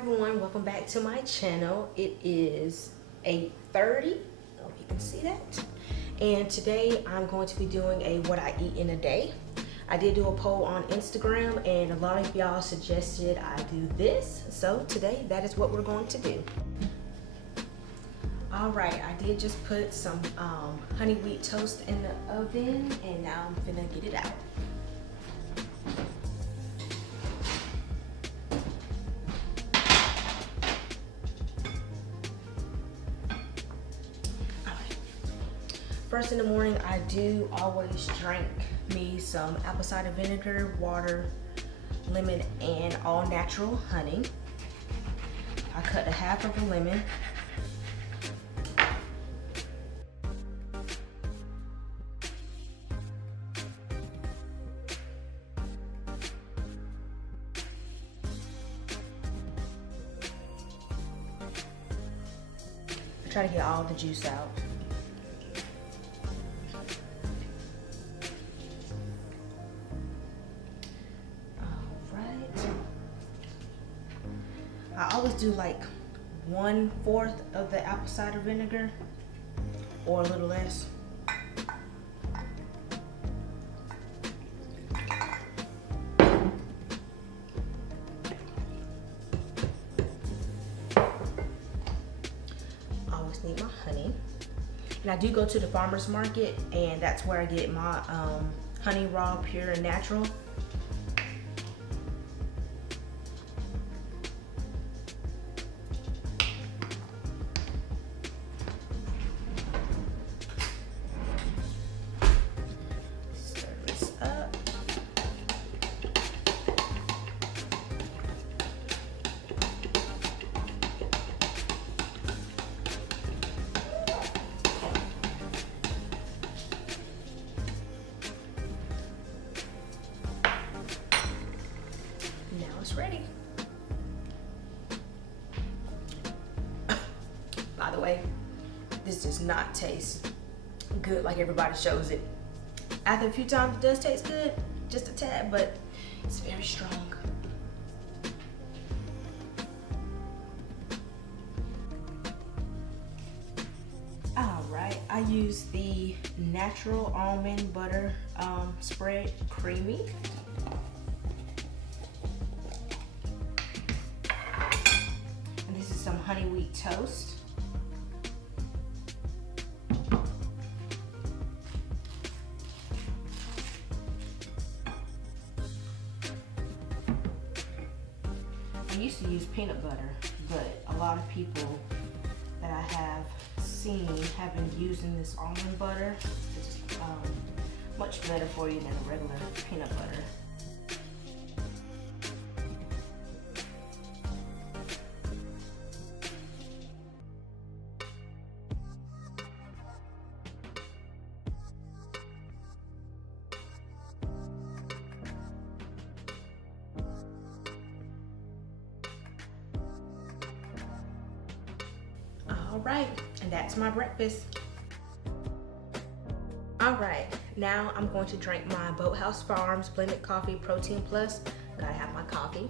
everyone, welcome back to my channel. It is 8:30. I hope you can see that. And today I'm going to be doing a what I eat in a day. I did do a poll on Instagram and a lot of y'all suggested I do this. So today that is what we're going to do. All right, I did just put some honey wheat toast in the oven and now I'm finna get it out. First in the morning, I do always drink me some apple cider vinegar, water, lemon, and all natural honey. I cut a half of a lemon. I try to get all the juice out. I always do like 1/4 of the apple cider vinegar or a little less. Always need my honey. And I do go to the farmer's market and that's where I get my honey, raw, pure, and natural. It's ready. By the way, this does not taste good like everybody shows it. After a few times it does taste good, just a tad, but it's very strong. All right, I use the natural almond butter spread creamy. Some honey wheat toast. I used to use peanut butter, but a lot of people that I have seen have been using this almond butter. It's much better for you than a regular peanut butter. All right, and that's my breakfast. All right, now I'm going to drink my Bolthouse Farms blended coffee protein plus. Gotta have my coffee.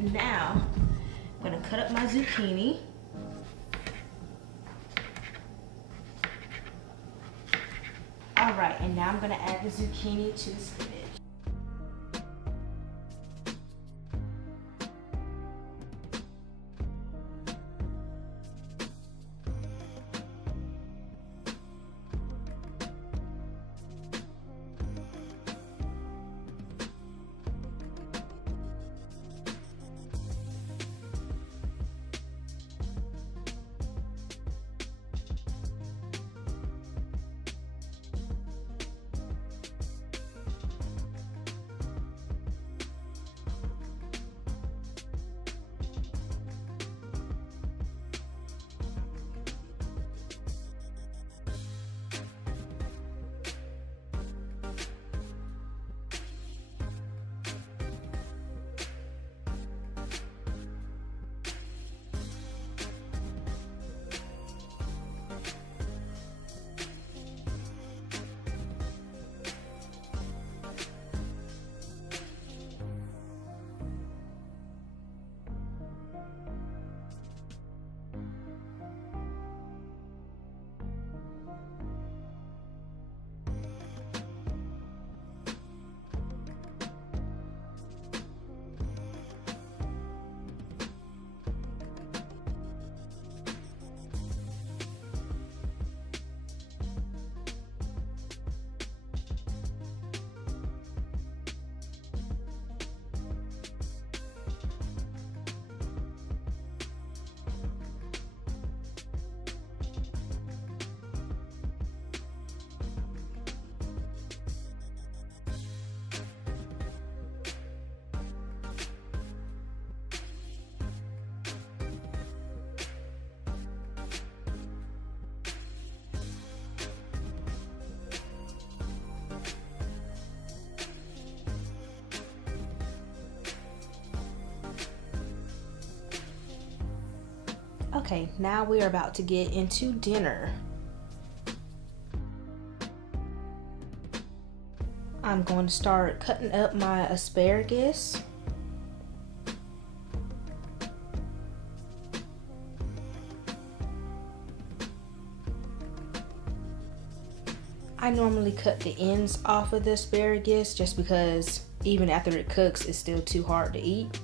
Now, I'm gonna cut up my zucchini. All right, and now I'm gonna add the zucchini to the spinach. Okay, now we are about to get into dinner. I'm going to start cutting up my asparagus. I normally cut the ends off of the asparagus just because even after it cooks, it's still too hard to eat.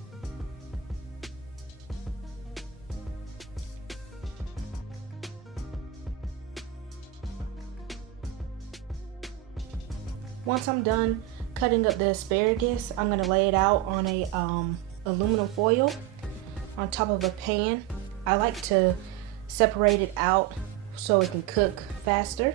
Once I'm done cutting up the asparagus, I'm going to lay it out on a aluminum foil on top of a pan. I like to separate it out so it can cook faster.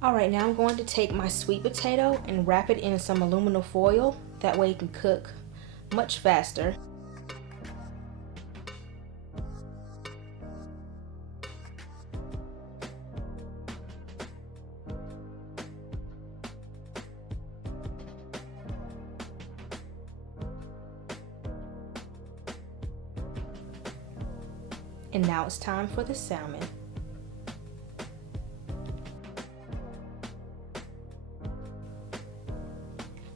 Alright, now I'm going to take my sweet potato and wrap it in some aluminum foil. That way it can cook much faster. And now it's time for the salmon.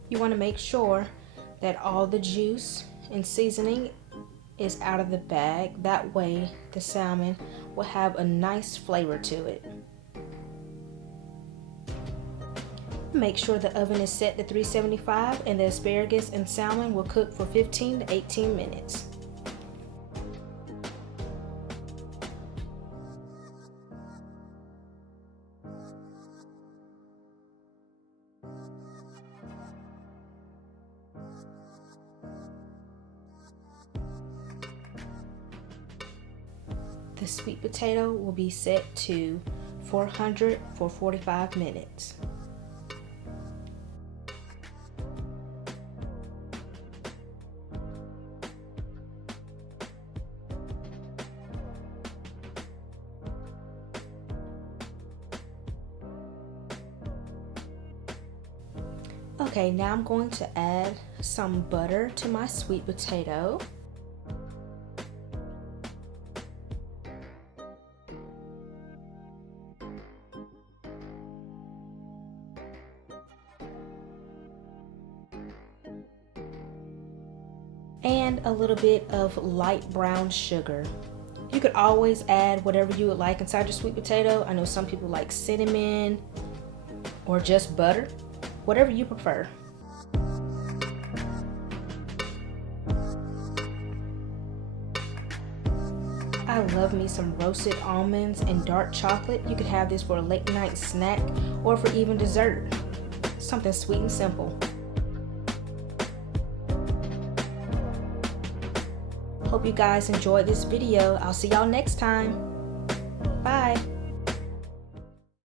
You want to make sure that all the juice and seasoning is out of the bag. That way the salmon will have a nice flavor to it. Make sure the oven is set to 375 and the asparagus and salmon will cook for 15 to 18 minutes. The sweet potato will be set to 400 for 45 minutes. Okay, now I'm going to add some butter to my sweet potato. And a little bit of light brown sugar. You could always add whatever you would like inside your sweet potato. I know some people like cinnamon or just butter, whatever you prefer. I love me some roasted almonds and dark chocolate. You could have this for a late night snack or for even dessert. Something sweet and simple. Hope you guys enjoyed this video. I'll see y'all next time.